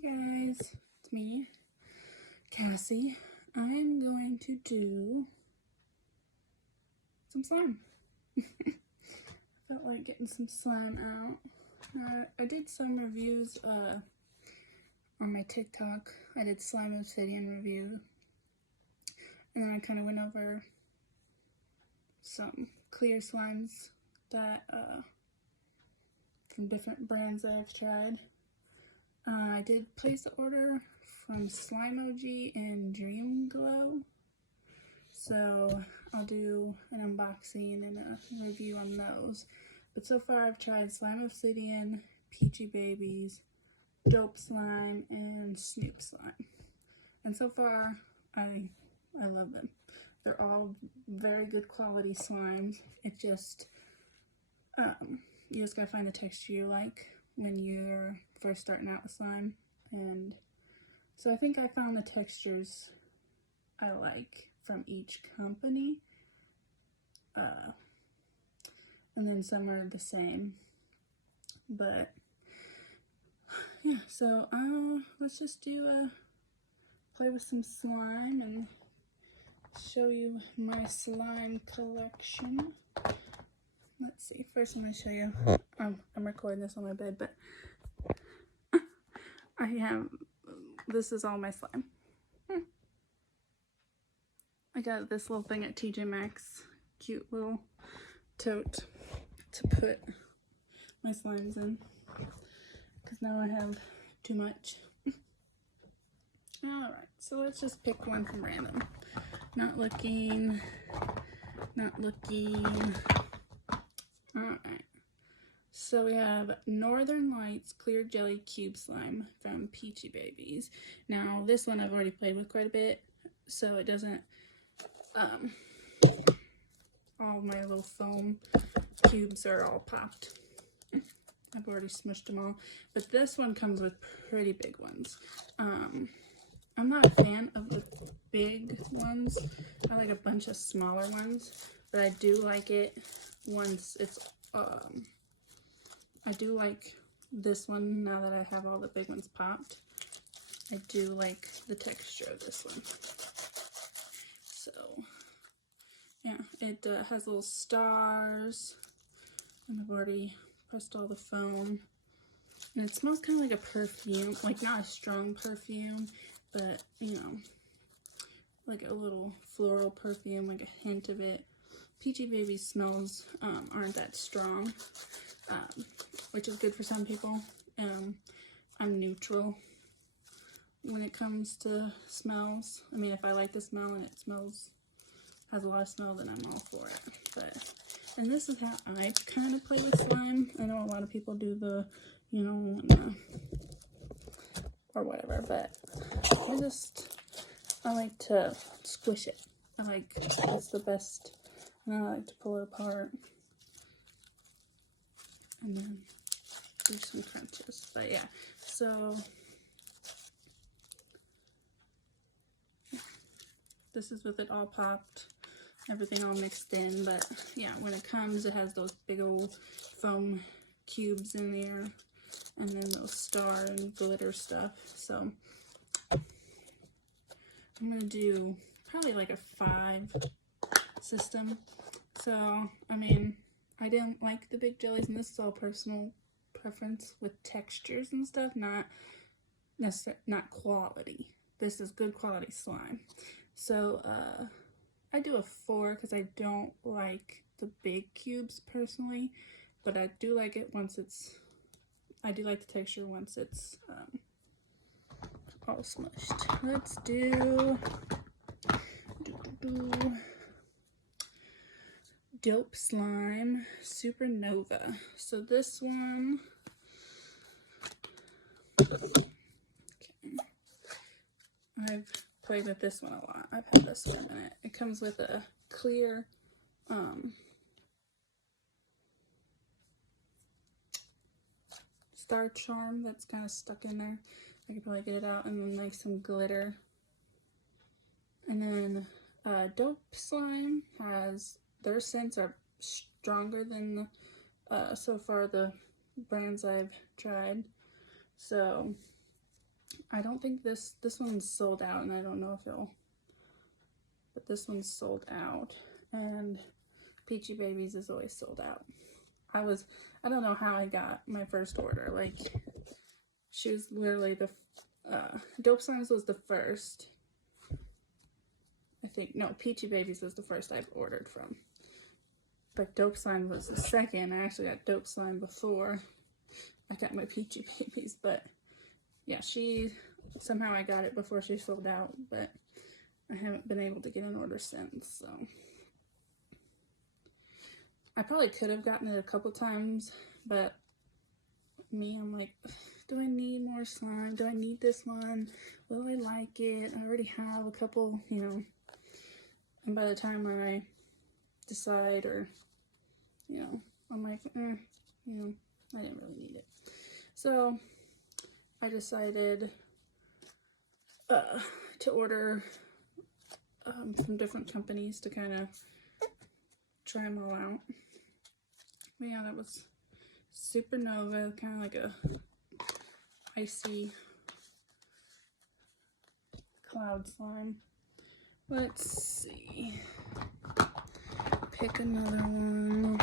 Hey guys, it's me, Cassie. I'm going to do some slime. Felt like getting some slime out. I did some reviews on my TikTok. I did slime obsidian review, and then I kind of went over some clear slimes that from different brands that I've tried. I did place the order from Slimoji and Dream Glow, so I'll do an unboxing and a review on those. But so far I've tried Slime Obsidian, Peachy Babies, Dope Slime, and Snoop Slime. And so far I love them. They're all very good quality slimes. It just, you just gotta find the texture you like when you're first starting out with slime. And so I think I found the textures I like from each company, and then some are the same, but yeah. So let's just do play with some slime and show you my slime collection. Let's see, first I'm going to show you, I'm recording this on my bed, but this is all my slime. I got this little thing at TJ Maxx, cute little tote to put my slimes in, because now I have too much. Alright, so let's just pick one from random. Not looking. Alright, so we have Northern Lights Clear Jelly Cube Slime from Peachy Babies. Now this one I've already played with quite a bit, so it doesn't, all my little foam cubes are all popped. I've already smushed them all, but this one comes with pretty big ones. I'm not a fan of the big ones. I like a bunch of smaller ones, but I do like it once it's, I do like this one now that I have all the big ones popped. I do like the texture of this one. So, yeah, it has little stars, and I've already pressed all the foam. And it smells kind of like a perfume, like not a strong perfume, but, you know, like a little floral perfume, like a hint of it. Peachy Baby smells aren't that strong, which is good for some people. I'm neutral when it comes to smells. I mean, if I like the smell and it has a lot of smell, then I'm all for it. But, and this is how I kind of play with slime. I know a lot of people do the, you know, or whatever, but I like to squish it. That's the best, and I like to pull it apart and then do some crunches. But yeah, so this is with it all popped, everything all mixed in. But yeah, when it comes, it has those big old foam cubes in there, and then those star and glitter stuff. So I'm gonna do probably like a 5 system. So, I mean, I didn't like the big jellies, and this is all personal preference with textures and stuff, not quality. This is good quality slime. So, I do a 4 because I don't like the big cubes personally, but I do like it once it's, I do like the texture once it's all smushed. Let's do Dope Slime Supernova. So this one, okay, I've played with this one a lot. I've had this for a minute. It comes with a clear star charm that's kind of stuck in there. I could probably get it out, and then like some glitter. And then Dope Slime has, their scents are stronger than so far the brands I've tried. So I don't think this one's sold out, and I don't know if it'll, but this one's sold out, and Peachy Babies is always sold out. I don't know how I got my first order. Like, she was literally the, Dope Slimes was the first. I think, no, Peachy Babies was the first I've ordered from. But Dope Slime was the second. I actually got Dope Slime before I got my Peachy Babies, but yeah, somehow I got it before she sold out, but I haven't been able to get an order since, so. I probably could have gotten it a couple times, but I'm like, do I need more slime? Do I need this one? Will I like it? I already have a couple, you know, and by the time I decide, or, you know, I'm like, you know, I didn't really need it. So I decided to order from different companies to kind of try them all out. But yeah, that was Supernova, kind of like a icy cloud slime. Let's see. Pick another one.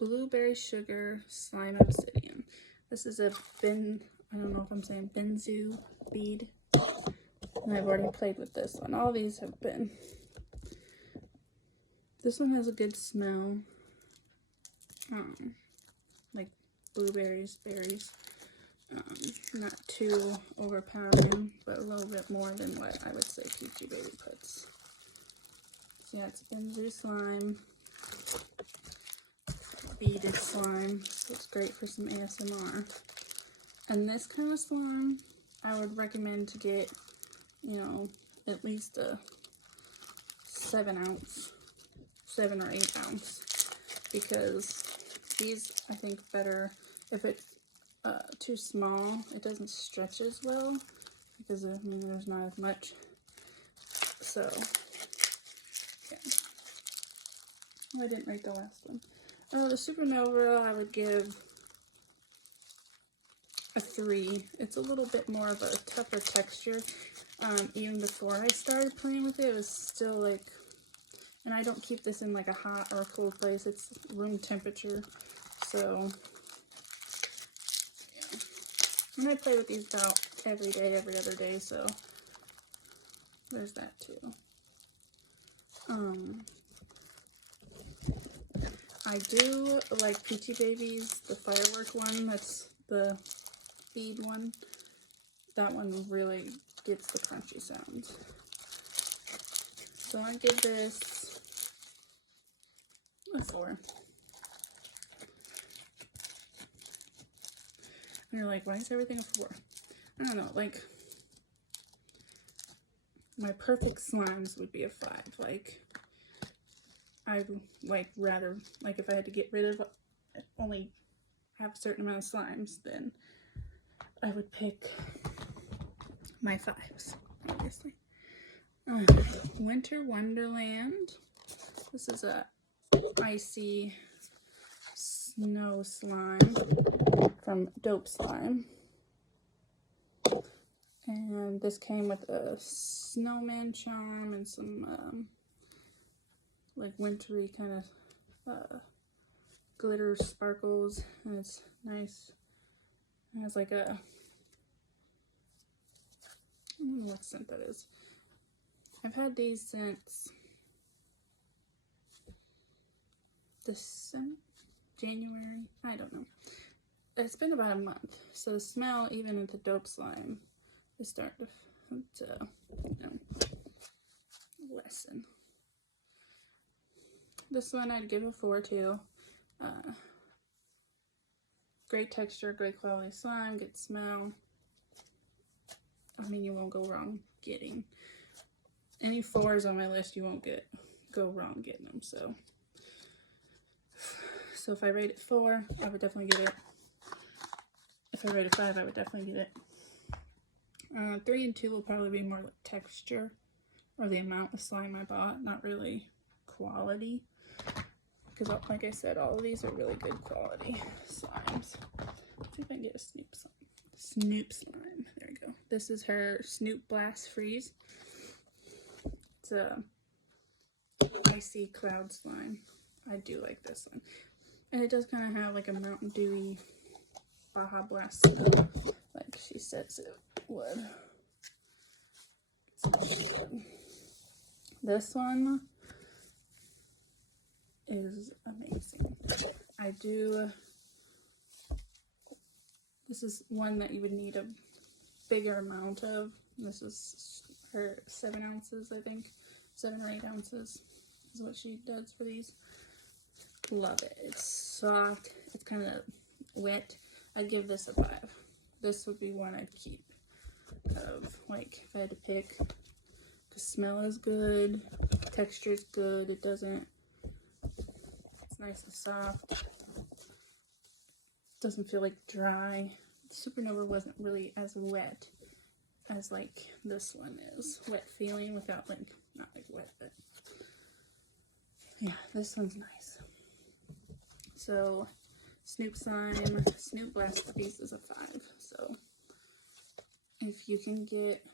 Blueberry Sugar Slime Obsidian. This is a I don't know if I'm saying benzu bead. And I've already played with this one. All these have been. This one has a good smell. Like blueberries, berries. Not too overpowering, but a little bit more than what I would say Peachy Baby puts. So yeah, it's benzu slime. Beaded slime. So it's great for some ASMR. And this kind of slime, I would recommend to get, you know, at least a 7 or 8 ounce, because these, I think, better if it's too small, it doesn't stretch as well, because I mean there's not as much. So yeah. Oh, I didn't rate the last one. The Supernova, I would give a 3. It's a little bit more of a tougher texture. Even before I started playing with it, it was still like, and I don't keep this in like a hot or a cold place, it's room temperature. So yeah. I'm gonna play with these about every day, every other day, so there's that too. I do like Peachy Babies, the firework one, that's the bead one. That one really gets the crunchy sounds. So I give this a 4. And you're like, why is everything a 4? I don't know, like, my perfect slimes would be a 5. Like, I like rather, like if I had to get rid of, only have a certain amount of slimes, then I would pick my 5s, obviously. Winter Wonderland. This is a icy snow slime from Dope Slime. And this came with a snowman charm and some like wintry kind of glitter sparkles, and it's nice. It has like a, I don't know what scent that is. I've had these since January, I don't know. It's been about a month, so the smell, even with the Dope Slime, is starting to you know, lessen. This one I'd give a 4 too. Great texture, great quality slime, good smell. I mean, you won't go wrong getting. Any 4s on my list, you won't go wrong getting them. So if I rate it 4, I would definitely get it. If I rate it 5, I would definitely get it. 3 and 2 will probably be more like texture, or the amount of slime I bought, not really quality. Because, like I said, all of these are really good quality slimes. Let's see if I can get a Snoop Snoop slime. There we go. This is her Snoop Blast Freeze. It's a icy cloud slime. I do like this one. And it does kind of have like a Mountain Dewy Baja Blast, like she says it would. This one is amazing. This is one that you would need a bigger amount of. This is her 7 ounces, I think. 7 or 8 ounces is what she does for these. Love it. It's soft. It's kind of wet. I'd give this a 5. This would be one I'd keep. Like, if I had to pick. The smell is good. Texture is good. It's nice and soft. Doesn't feel like dry. Supernova wasn't really as wet as like this one is. Wet feeling without like, not like wet, but yeah, this one's nice. So Snoop slime, Snoop Blast Freeze is a 5. So if you can get,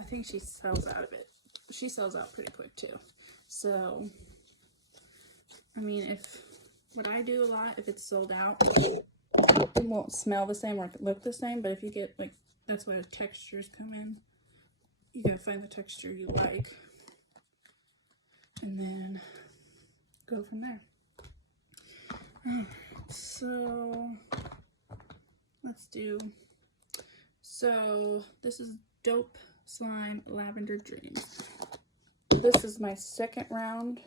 I think she sells out of it. She sells out pretty quick too. So I mean, what I do a lot, if it's sold out, it won't smell the same or look the same, but if you get, like, that's why the textures come in. You gotta find the texture you like. And then go from there. So, this is Dope Slime Lavender Dreams. This is my second round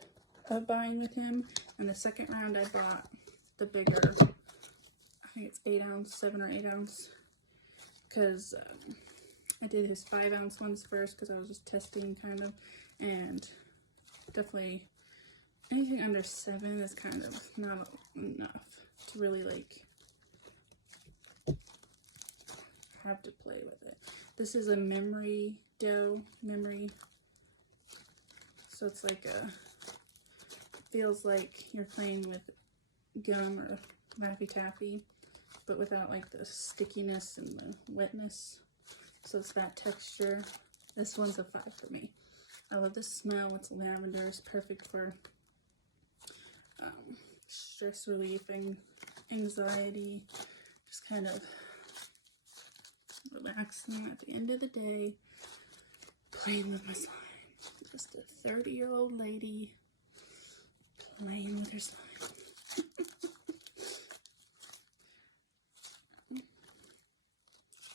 of buying with him, and the second round I bought the bigger, I think it's 8 ounce, 7 or 8 ounce, because I did his 5 ounce ones first because I was just testing kind of, and definitely anything under 7 is kind of not enough to really like have to play with it. This is a memory dough, so it's like feels like you're playing with gum or Laffy Taffy, but without like the stickiness and the wetness. So it's that texture. This one's a 5 for me. I love the smell. It's lavender. It's perfect for stress relieving, anxiety, just kind of relaxing at the end of the day, playing with my slime. Just a 30-year-old lady playing with her slime.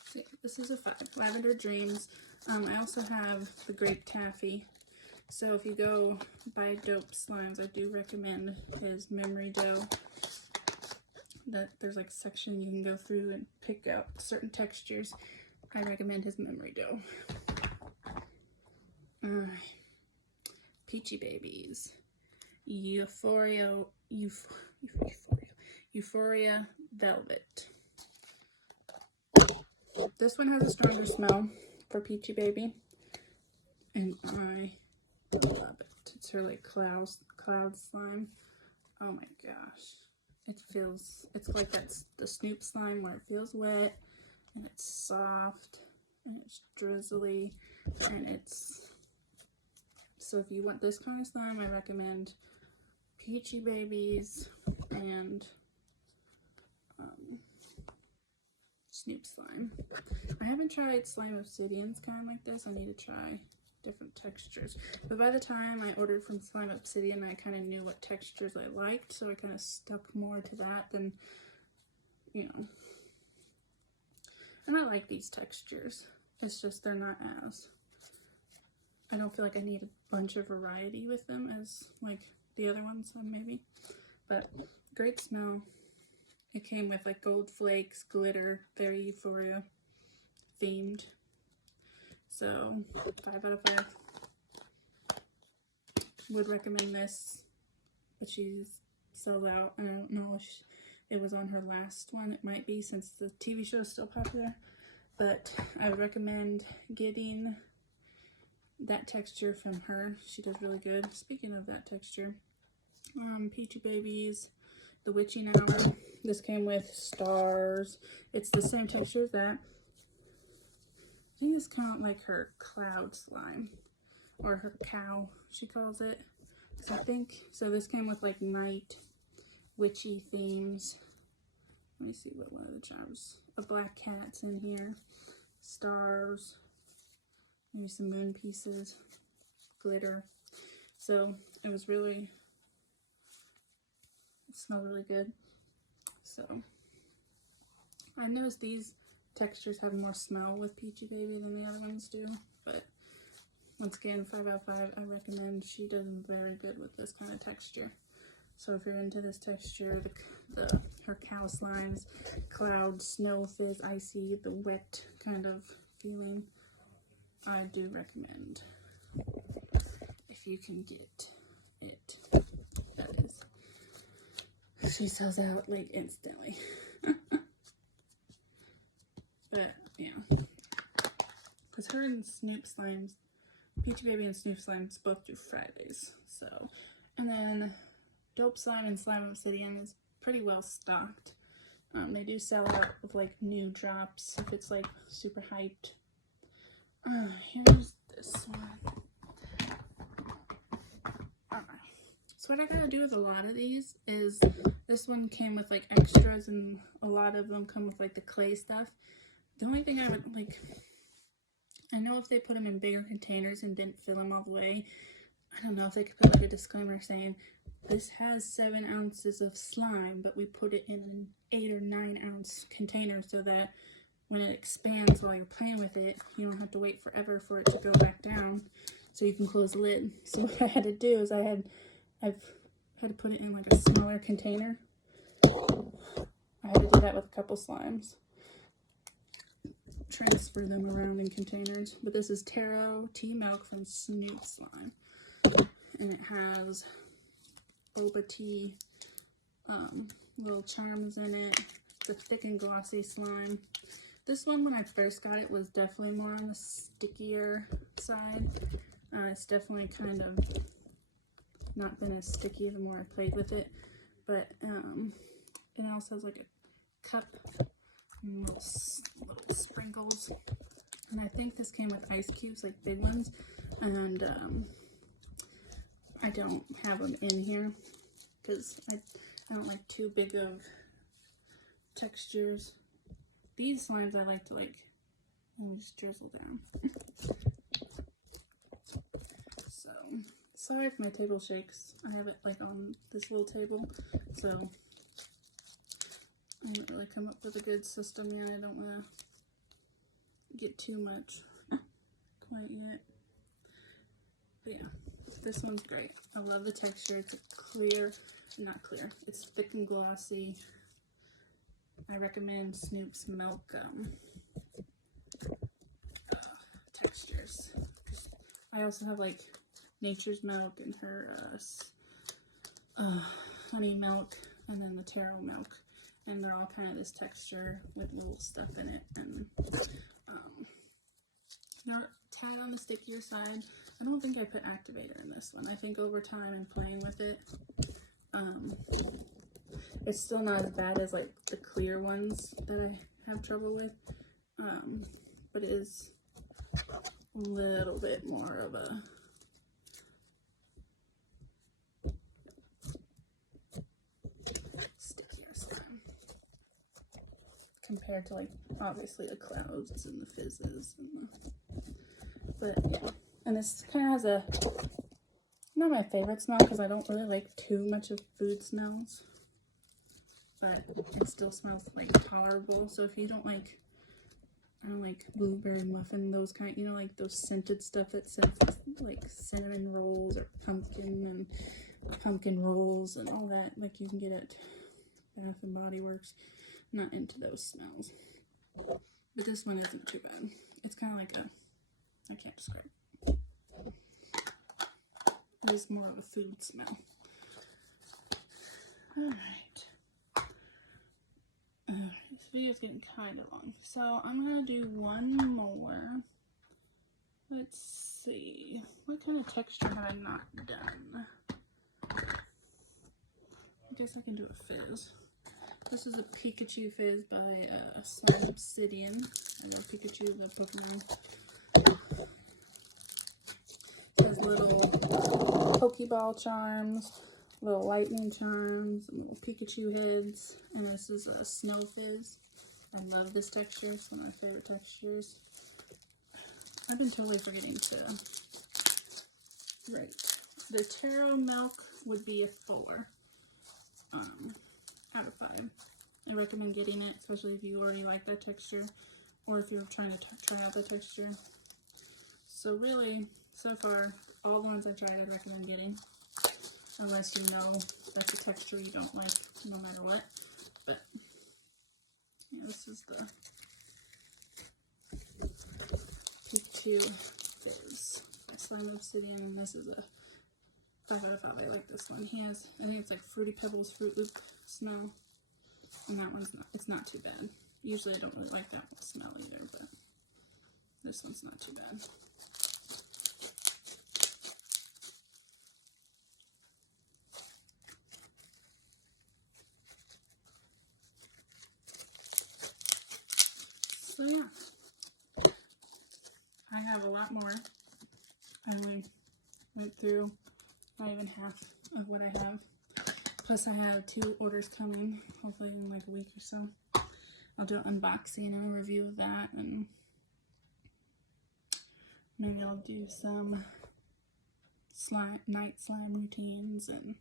So yeah, this is a 5. Lavender Dreams. I also have the grape taffy. So if you go buy Dope Slimes, I do recommend his memory dough. There's like a section you can go through and pick out certain textures. I recommend his memory dough. Peachy Babies. Euphoria Velvet. This one has a stronger smell for Peachy Baby, and I love it. It's her like cloud slime. Oh my gosh, it's like that's the Snoop slime where it feels wet and it's soft and it's drizzly, and so if you want this kind of slime, I recommend Peachy Babies and Snoop slime. I haven't tried slime obsidians kind of like this. I need to try different textures. But by the time I ordered from Slime Obsidian, I kind of knew what textures I liked, so I kind of stuck more to that than, you know. And I like these textures. It's just they're not as, I don't feel like I need a bunch of variety with them as like the other ones maybe. But great smell. It came with like gold flakes, glitter, very Euphoria themed. So 5 out of 5. Would recommend this, but she's sold out. I don't know if it was on her last one. It might be, since the TV show is still popular. But I would recommend getting that texture from her. She does really good. Speaking of that texture, Peachy Babies, the Witching Hour. this came with stars. It's the same texture as that. I think it's kind of like her cloud slime, or her cow, she calls it. So I think, so this came with like night, witchy themes. Let me see what one of the charms. A black cat's in here. Stars. Maybe some moon pieces. Glitter. So it was really, it smelled really good. So I noticed these textures have more smell with Peachy Baby than the other ones do, but once again, 5 out of 5, I recommend. She does very good with this kind of texture. So if you're into this texture, her cow slimes, cloud, snow, fizz, icy, the wet kind of feeling, I do recommend. If you can get it, that is. She sells out like instantly. But yeah, because her and Snoop Slimes, Peachy Baby and Snoop Slimes both do Fridays. So, and then Dope Slime and Slime Obsidian is pretty well stocked. They do sell out with like new drops if it's like super hyped. Here's this one. So what I gotta do with a lot of these is, this one came with like extras, and a lot of them come with like the clay stuff. The only thing I would like, I know if they put them in bigger containers and didn't fill them all the way, I don't know if they could put like a disclaimer saying this has 7 ounces of slime, but we put it in an 8 or 9 ounce container so that when it expands while you're playing with it, you don't have to wait forever for it to go back down, so you can close the lid. So what I had to do is I've had to put it in like a smaller container. I had to do that with a couple slimes. Transfer them around in containers. But this is Taro Tea Milk from Snoop Slime. And it has boba tea, little charms in it. It's a thick and glossy slime. This one, when I first got it, was definitely more on the stickier side. It's definitely kind of not been as sticky the more I played with it, but it also has like a cup and little sprinkles, and I think this came with ice cubes, like big ones, and I don't have them in here because I don't like too big of textures. These slimes I like to like just drizzle down. So sorry if my table shakes. I have it like on this little table, so I didn't really come up with a good system yet. I don't want to get too much quite yet. But yeah, this one's great. I love the texture. It's a clear, not clear, it's thick and glossy. I recommend Snoop's milk textures. I also have like Nature's Milk and her honey milk, and then the taro milk, and they're all kind of this texture with little stuff in it, and they're a tad on the stickier side. I don't think I put activator in this one. I think over time and playing with it, it's still not as bad as like the clear ones that I have trouble with, but it is a little bit more of a stickier slime compared to like obviously the clouds and the fizzes and but yeah. And this kind of has a, not my favorite smell because I don't really like too much of food smells, but it still smells like tolerable. So if you don't like, I don't like blueberry muffin, those kind, you know, like those scented stuff that scents like cinnamon rolls or pumpkin rolls and all that, like you can get at Bath and Body Works. Not into those smells, but this one isn't too bad. It's kind of like a, I can't describe. It is more of a food smell. Alright. This video is getting kind of long, so I'm going to do one more. Let's see. What kind of texture have I not done? I guess I can do a fizz. This is a Pikachu Fizz by Slime Obsidian. I love Pikachu, the Pokemon. It has little Pokeball charms, little lightning charms, and little Pikachu heads. And this is a Snow Fizz. I love this texture. It's one of my favorite textures. I've been totally forgetting to write. The Taro Milk would be a 4 out of 5. I recommend getting it, especially if you already like that texture or if you're trying to try out the texture. So really, so far, all the ones I've tried, I'd recommend getting. Unless you know that's a texture you don't like no matter what. But yeah, this is the Pikachu Fizz by Slime Obsidian, and this is a 5 out of 5. I like this one. He has, I think it's like Fruity Pebbles Fruit Loop smell, and that one's not, it's not too bad. Usually I don't really like that smell either, but this one's not too bad. So yeah, I have a lot more. I only went through not even half of what I have. Plus I have 2 orders coming, hopefully in like a week or so. I'll do an unboxing and a review of that, and maybe I'll do some night slime routines and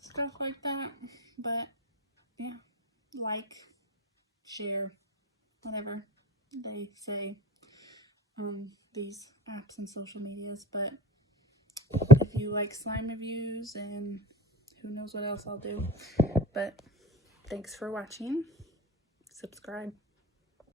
stuff like that. But yeah, like, share, whatever they say on these apps and social medias. But if you like slime reviews, and who knows what else I'll do. But thanks for watching. Subscribe.